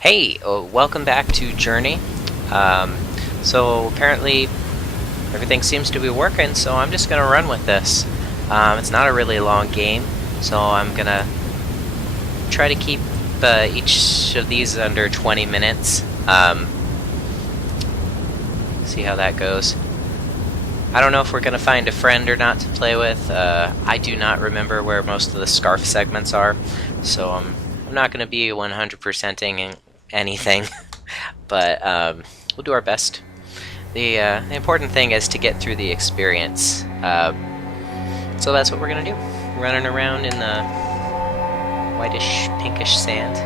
Hey, welcome back to Journey. Um, so apparently everything seems to be working, so I'm just gonna run with this. It's not a really long game, so I'm gonna try to keep each of these under 20 minutes. See how that goes. I don't know if we're gonna find a friend or not to play with. I do not remember where most of the scarf segments are, so I'm not gonna be 100%ing anything. But we'll do our best. The important thing is to get through the experience. So that's what we're gonna do. Running around in the whitish, pinkish sand.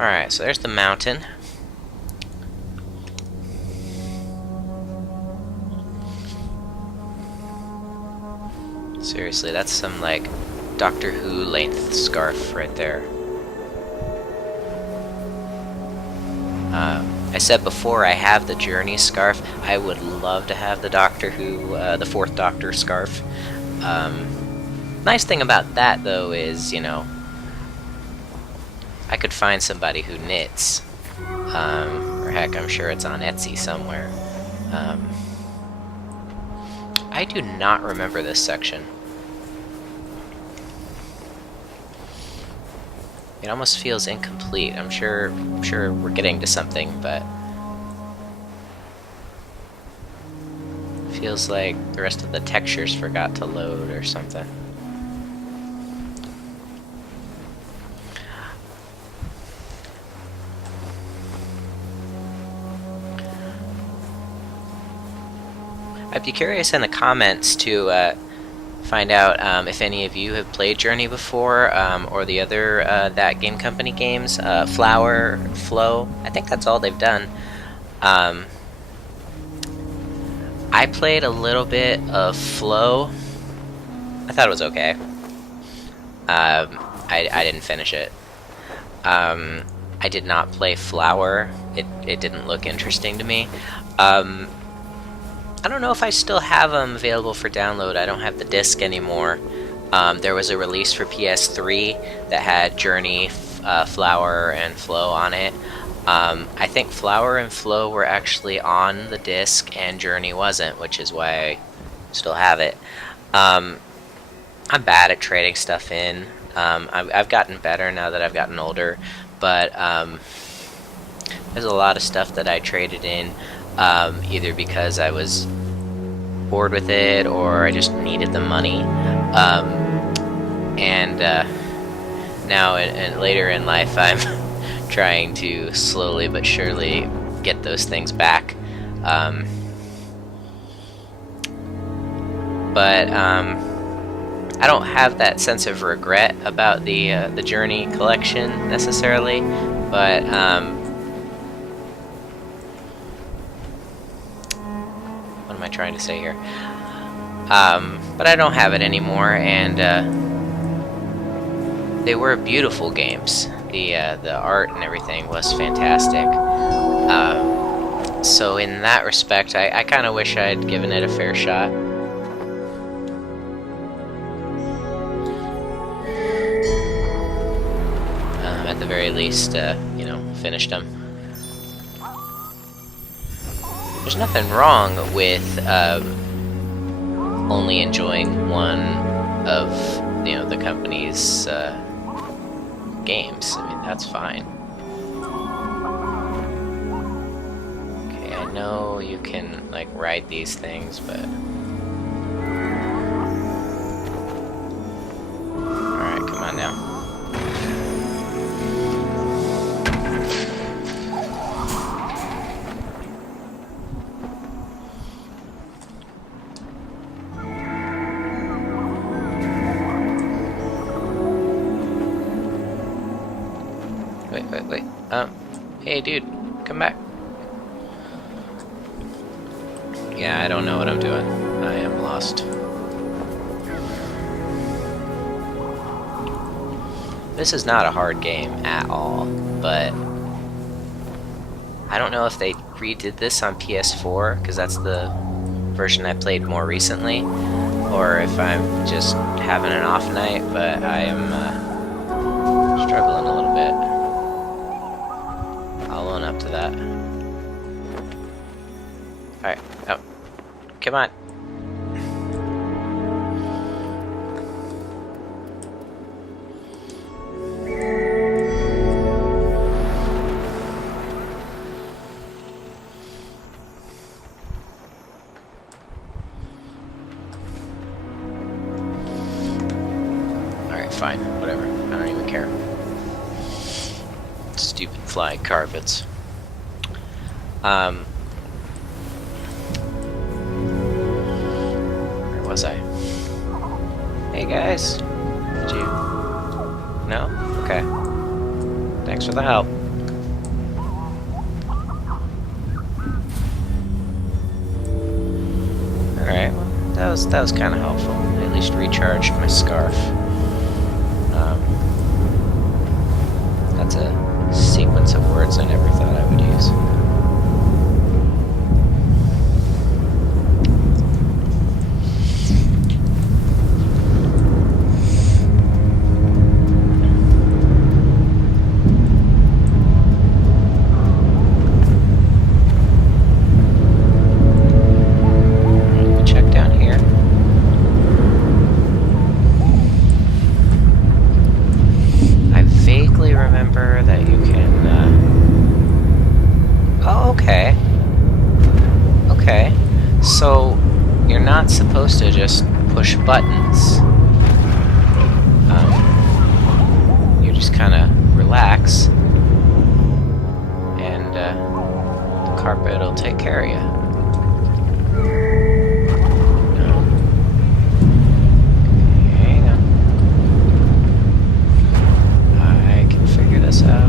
Alright, so there's the mountain. Seriously, that's some, like, Doctor Who length scarf right there. I said before I have the Journey scarf. I would love to have the Doctor Who, the Fourth Doctor scarf. Nice thing about that, though, is, you know, I could find somebody who knits. Or heck, I'm sure it's on Etsy somewhere. I do not remember this section. It almost feels incomplete. I'm sure we're getting to something, but feels like the rest of the textures forgot to load or something. I'd be curious in the comments to find out if any of you have played Journey before, or the other That Game Company games, Flower, Flow. I think that's all they've done. I played a little bit of Flow. I thought it was okay. I didn't finish it. I did not play Flower. It didn't look interesting to me. I don't know if I still have them available for download. I don't have the disc anymore. There was a release for PS3 that had Journey, Flower, and Flow on it. I think Flower and Flow were actually on the disc and Journey wasn't, which is why I still have it. I'm bad at trading stuff in. I've gotten better now that I've gotten older, but there's a lot of stuff that I traded in. Either because I was bored with it or I just needed the money. Now and later in life I'm trying to slowly but surely get those things back. But I don't have that sense of regret about the Journey collection necessarily, but what am I trying to say here? But I don't have it anymore, and they were beautiful games. The art and everything was fantastic. So in that respect, I kind of wish I'd given it a fair shot. At the very least, you know, finished them. There's nothing wrong with only enjoying one of, you know, the company's games. I mean, that's fine. Okay, I know you can like ride these things, but alright, come on now. Wait. Hey dude, come back. Yeah, I don't know what I'm doing. I am lost. This is not a hard game at all, but I don't know if they redid this on PS4, because that's the version I played more recently, or if I'm just having an off night, but I am struggling a little bit. I'll own up to that. Alright, oh, come on. Fine, whatever. I don't even care. Stupid flying carpets. Where was I? Hey guys. Did you? No? Okay. Thanks for the help. Alright, well, that was kind of helpful. I at least recharged my scarf. That's a sequence of words I never thought I would use. So, you're not supposed to just push buttons. You just kind of relax, and the carpet will take care of you. Hang on. I can figure this out.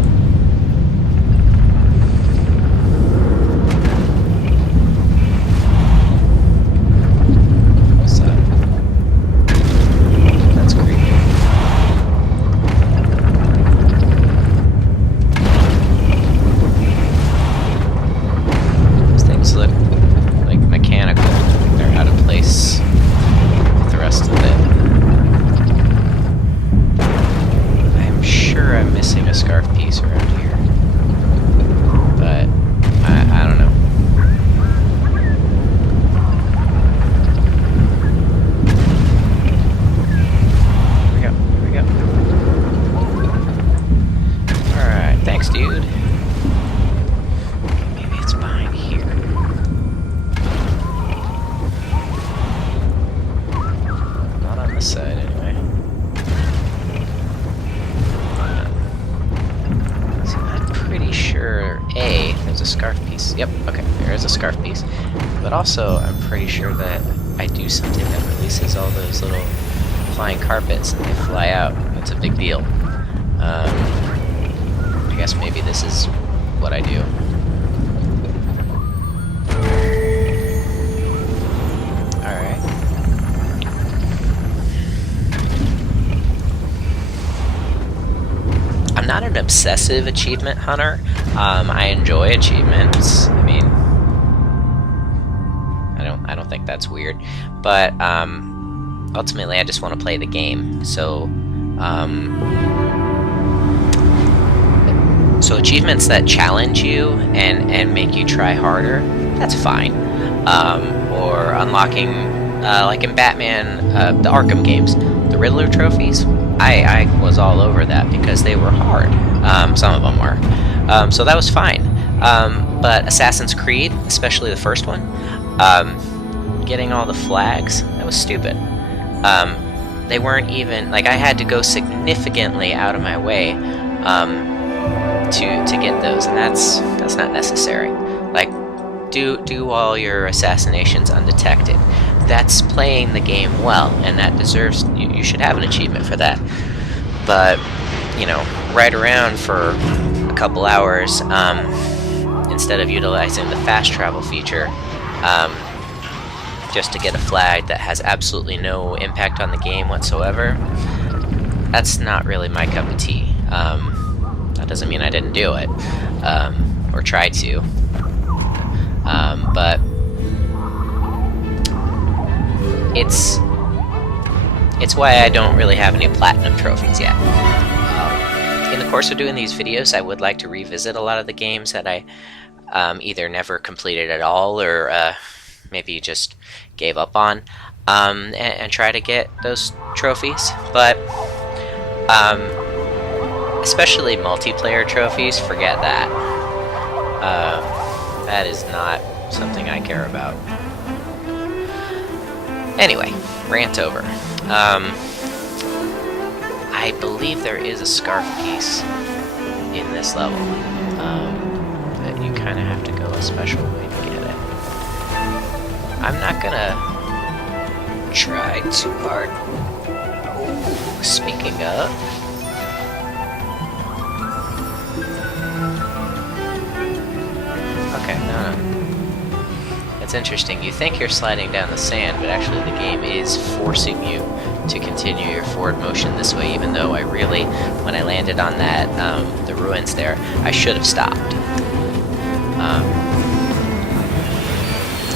Yep, okay, there is a scarf piece. But also, I'm pretty sure that I do something that releases all those little flying carpets and they fly out. It's a big deal. I guess maybe this is what I do. Alright. I'm not an obsessive achievement hunter. I enjoy achievements. I mean, I don't think that's weird, but ultimately, I just want to play the game. So, so achievements that challenge you and make you try harder, that's fine. Or unlocking, like in Batman, the Arkham games, the Riddler trophies. I was all over that because they were hard. Some of them were. So that was fine. But Assassin's Creed, especially the first one, getting all the flags, that was stupid. They weren't even, like, I had to go significantly out of my way to get those, and that's not necessary. Like, do all your assassinations undetected. That's playing the game well, and that deserves, you should have an achievement for that. But, you know, ride around for a couple hours instead of utilizing the fast travel feature just to get a flag that has absolutely no impact on the game whatsoever, that's not really my cup of tea. That doesn't mean I didn't do it. or try to. But it's why I don't really have any platinum trophies yet. In the course of doing these videos, I would like to revisit a lot of the games that I either never completed at all, or maybe just gave up on, and try to get those trophies. But especially multiplayer trophies, forget that. That is not something I care about. Anyway, rant over. I believe there is a scarf piece in this level, but you kind of have to go a special way to get it. I'm not gonna try too hard. Oh, speaking of... Okay, no. It's interesting. You think you're sliding down the sand, but actually the game is forcing you to continue your forward motion this way, even though I really, when I landed on that, the ruins there, I should have stopped.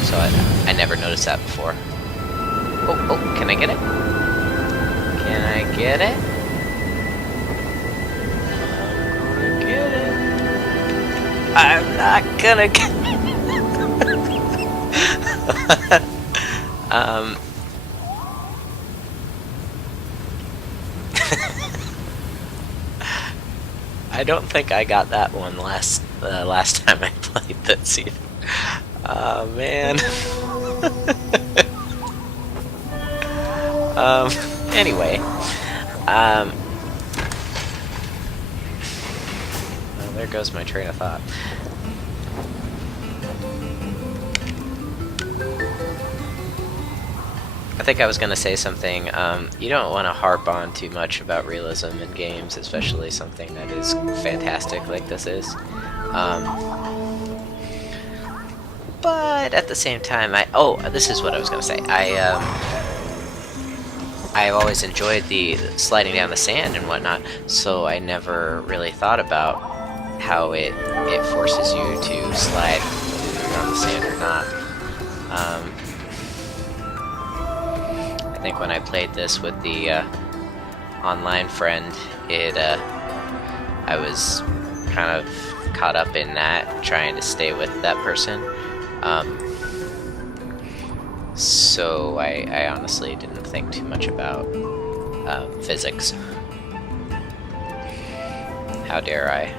So I never noticed that before. Oh, can I get it? Can I get it? I'm not gonna get it. I don't think I got that one last time I played this either. Oh man. Anyway, well, there goes my train of thought. I think I was going to say something. You don't want to harp on too much about realism in games, especially something that is fantastic like this is. But at the same time, this is what I was going to say. I've always enjoyed the sliding down the sand and whatnot, so I never really thought about how it forces you to slide on the sand or not. I think when I played this with the online friend, I was kind of caught up in that, trying to stay with that person. So I honestly didn't think too much about physics. How dare I?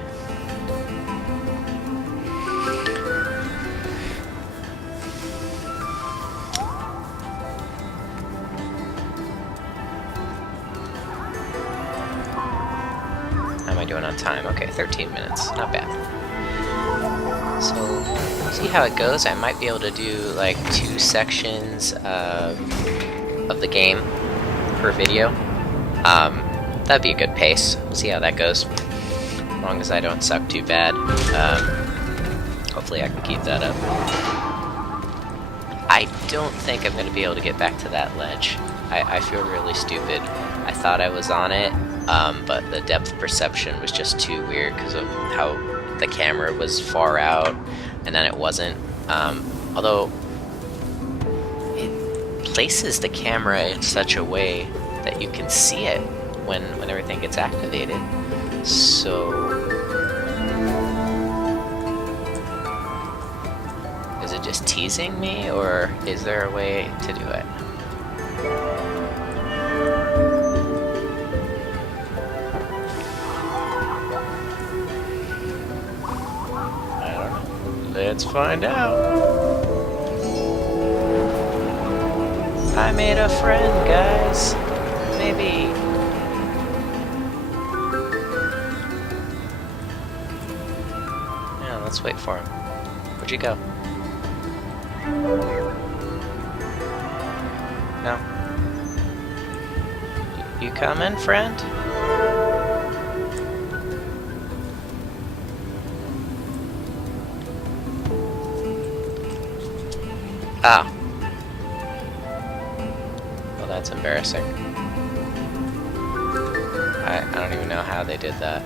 How am I doing on time? Okay, 13 minutes. Not bad. So, see how it goes. I might be able to do like 2 sections of the game per video. That'd be a good pace. We'll see how that goes. As long as I don't suck too bad. Hopefully I can keep that up. I don't think I'm going to be able to get back to that ledge. I feel really stupid. I thought I was on it, but the depth perception was just too weird because of how the camera was far out, and then it wasn't. Although it places the camera in such a way that you can see it when everything gets activated. So is it just teasing me, or is there a way to do it? Let's find out. I made a friend, guys. Maybe. Yeah, let's wait for him. Where'd you go? No. You coming, friend? Oh. Well, that's embarrassing. I don't even know how they did that.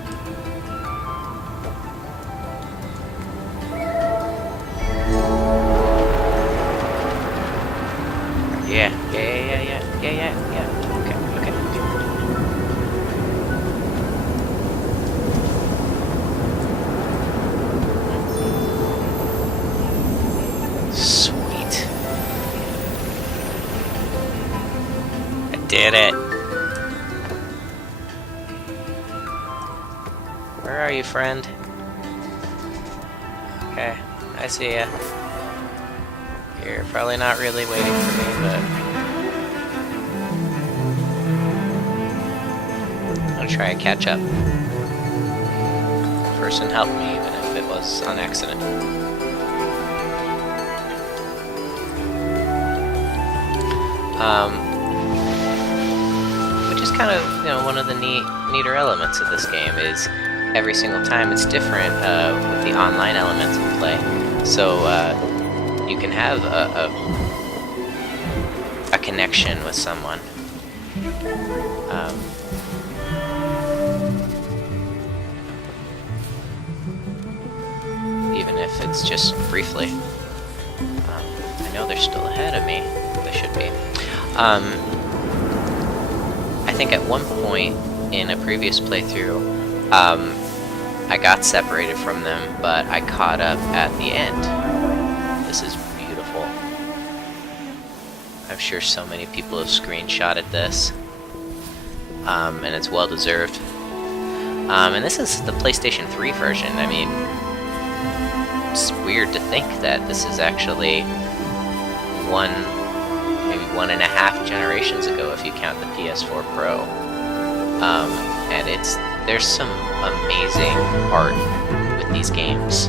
did it! Where are you, friend? Okay, I see ya. You're probably not really waiting for me, but... I'll try and catch up. The person helped me, even if it was on accident. Which is kind of, you know, one of the neater elements of this game is every single time it's different with the online elements of play. So you can have a connection with someone. Even if it's just briefly. I know they're still ahead of me. They should be. I think at one point in a previous playthrough, I got separated from them, but I caught up at the end. This is beautiful. I'm sure so many people have screenshotted this, and it's well deserved. And this is the PlayStation 3 version. I mean, it's weird to think that this is actually maybe 1.5 generations ago if you count the PS4 Pro. And there's some amazing art with these games.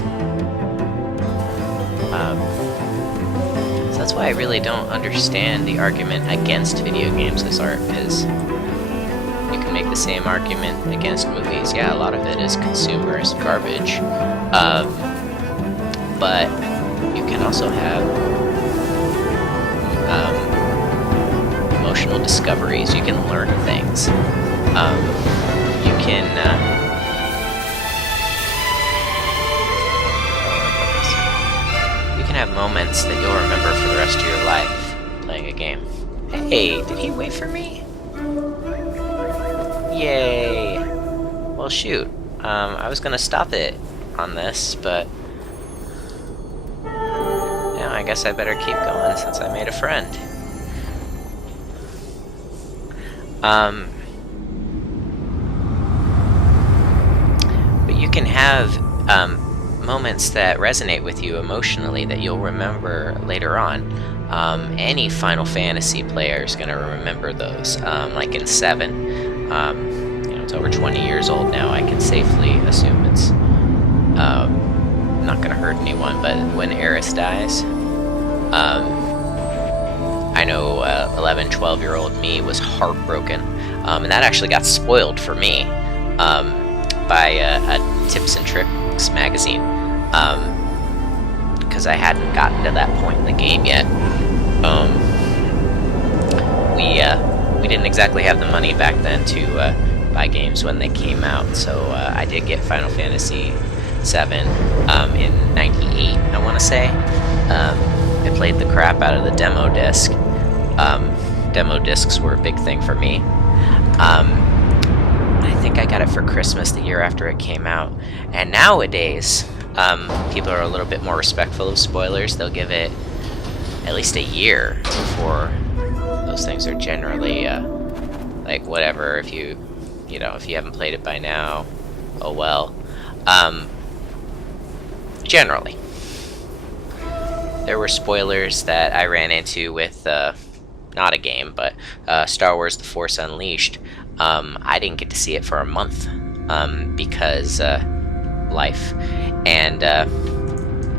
So that's why I really don't understand the argument against video games as art, because you can make the same argument against movies. Yeah, a lot of it is consumerist garbage. But you can also have emotional discoveries. You can learn things. You can have moments that you'll remember for the rest of your life playing a game. Hey, did he wait for me? Yay! Well, shoot. I was gonna stop it on this, but now I guess I better keep going since I made a friend. But you can have moments that resonate with you emotionally that you'll remember later on. Any Final Fantasy player is going to remember those. Like in 7, you know, it's over 20 years old now. I can safely assume it's not going to hurt anyone. But when Aerith dies, I know 11, 12-year-old me was heartbroken, and that actually got spoiled for me by a Tips and Tricks magazine, because I hadn't gotten to that point in the game yet. We didn't exactly have the money back then to buy games when they came out, so I did get Final Fantasy VII in '98, I want to say. I played the crap out of the demo disc. Demo discs were a big thing for me. I think I got it for Christmas the year after it came out. And nowadays, people are a little bit more respectful of spoilers. They'll give it at least a year before those things are generally, like, whatever. If you haven't played it by now, oh well. Generally. There were spoilers that I ran into with, not a game, but Star Wars The Force Unleashed. I didn't get to see it for a month because life. And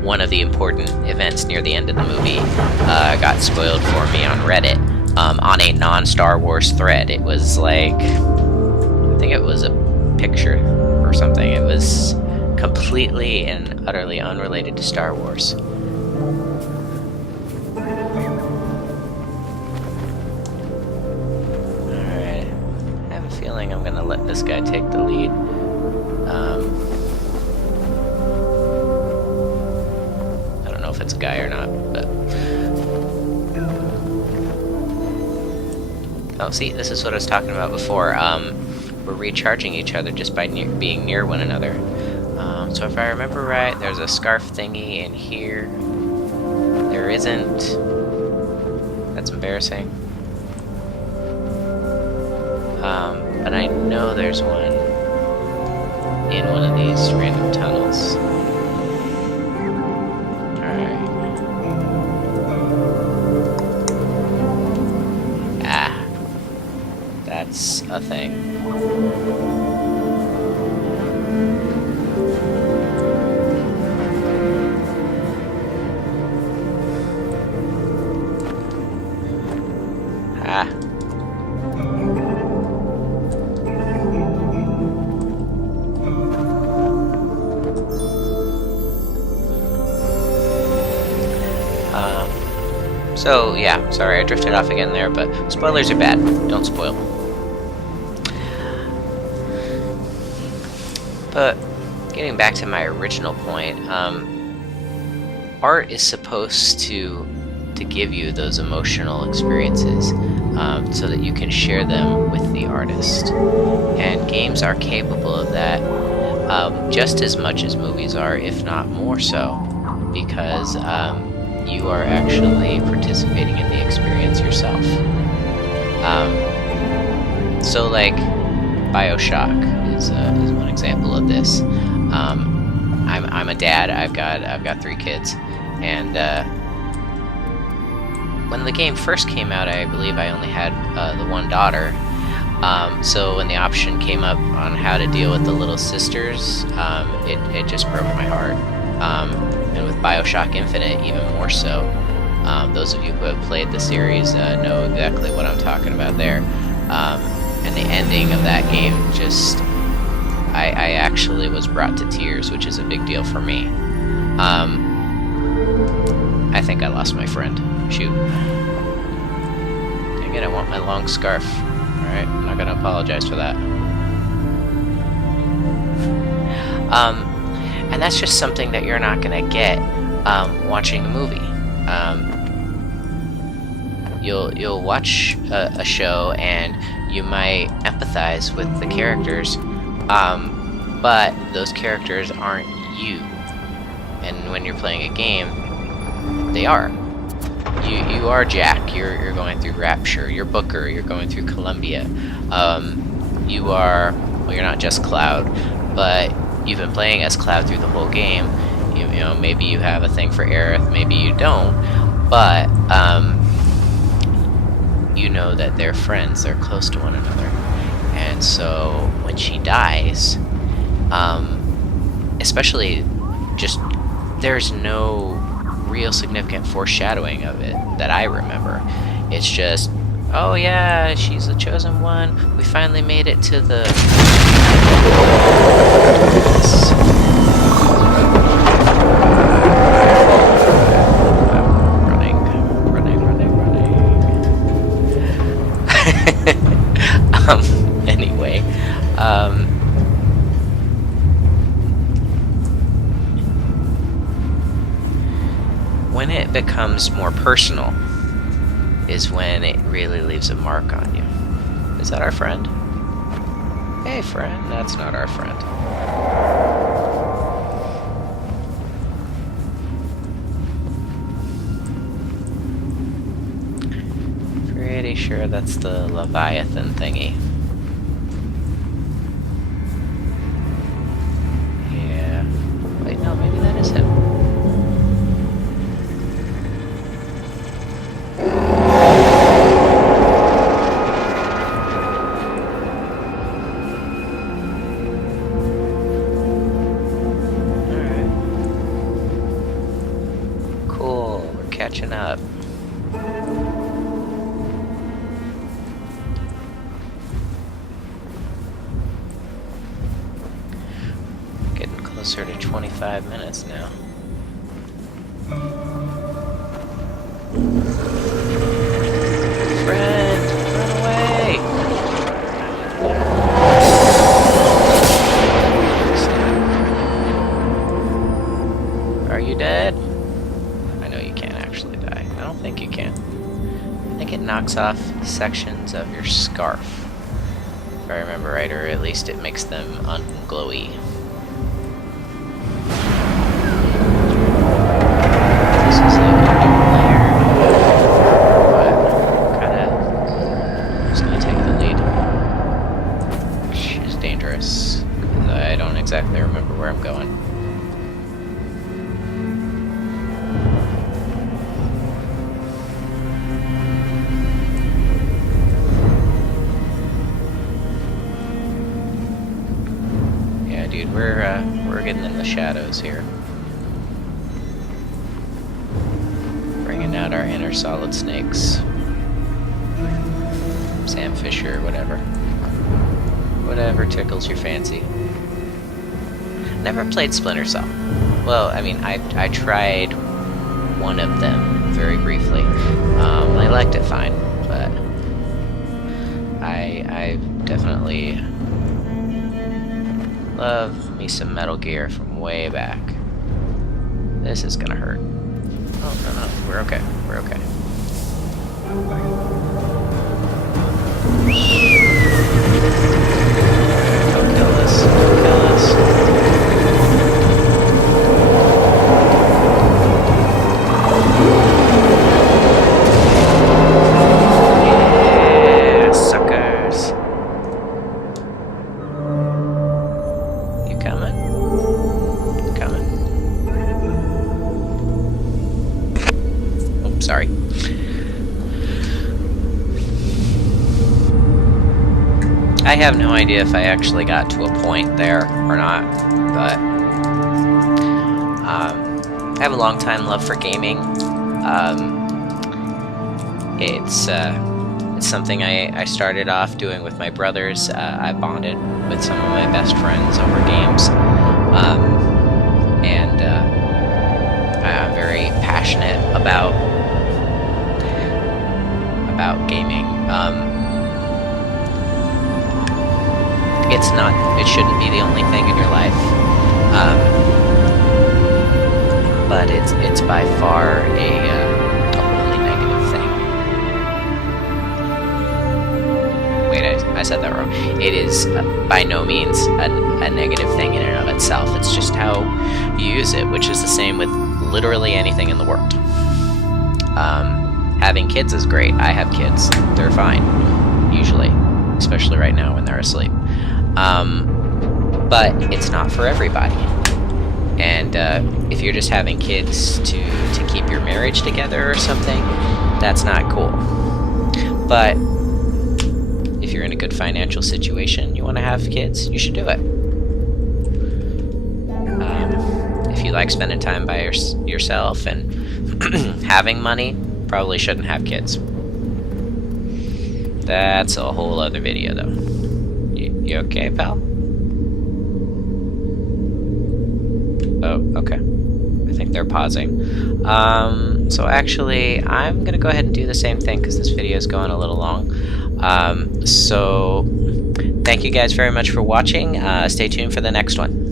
one of the important events near the end of the movie got spoiled for me on Reddit on a non-Star Wars thread. It was like, I think it was a picture or something. It was completely and utterly unrelated to Star Wars. I'm gonna let this guy take the lead. I don't know if it's a guy or not, but... Oh, see, this is what I was talking about before. We're recharging each other just by being near one another. So if I remember right, there's a scarf thingy in here. There isn't. That's embarrassing. But I know there's one in one of these random tunnels. Alright. Ah. That's a thing. Ah. So, yeah, sorry I drifted off again there, but spoilers are bad. Don't spoil. But, getting back to my original point, art is supposed to give you those emotional experiences so that you can share them with the artist. And games are capable of that just as much as movies are, if not more so, because you are actually participating in the experience yourself. So like BioShock is one example of this. I'm a dad. I've got 3 kids, and when the game first came out, I believe I only had the one daughter. So when the option came up on how to deal with the little sisters, it just broke my heart. And with BioShock Infinite, even more so. Those of you who have played the series know exactly what I'm talking about there. And the ending of that game just... I actually was brought to tears, which is a big deal for me. I think I lost my friend. Shoot. Dang it, I want my long scarf. Alright, I'm not gonna apologize for that. And that's just something that you're not gonna get watching a movie. You'll watch a show and you might empathize with the characters, but those characters aren't you. And when you're playing a game, they are. You are Jack. You're going through Rapture. You're Booker. You're going through Columbia. You are. Well, you're not just Cloud, but you've been playing as Cloud through the whole game. You know, maybe you have a thing for Aerith, maybe you don't, but you know that they're friends. They're close to one another, and so when she dies, especially just there's no real significant foreshadowing of it that I remember. It's just, oh yeah, she's the chosen one. We finally made it to the... Running. Anyway, when it becomes more personal is when it really leaves a mark on you. Is that our friend? Hey friend, that's not our friend. Pretty sure that's the Leviathan thingy. Yeah. Wait, no, maybe that is him. Catching up. Getting closer to 25 minutes now. Friend, run away! Are you dead? I don't think you can. I think it knocks off sections of your scarf, if I remember right, or at least it makes them unglowy. This is like a new layer, but kinda just gonna take the lead. shadows here. Bringing out our inner solid snakes. Sam Fisher, whatever. Whatever tickles your fancy. Never played Splinter Cell. Well, I mean, I tried one of them very briefly. I liked it fine, but I definitely love me some Metal Gear from way back. This is gonna hurt. Oh, no, we're okay. We're okay. Don't kill us. Don't kill us. Yeah, suckers. You coming? Coming. Oh, sorry. I have no idea if I actually got to a point there or not, but I have a long time love for gaming. It's something I started off doing with my brothers. I bonded with some of my best friends over games, and I'm very passionate about gaming. It shouldn't be the only thing in your life, but it's by far a wholly negative thing. Wait, I said that wrong. It is by no means a negative thing in and of itself. It's just how you use it, which is the same with literally anything in the world. Having kids is great. I have kids. They're fine, usually, especially right now when they're asleep. But it's not for everybody. And if you're just having kids to keep your marriage together or something, that's not cool. But if you're in a good financial situation, you want to have kids, you should do it. If you like spending time by yourself and having money, probably shouldn't have kids. That's a whole other video, though. You okay, pal? Oh, okay. I think they're pausing. So actually, I'm gonna go ahead and do the same thing because this video is going a little long. So thank you guys very much for watching. Stay tuned for the next one.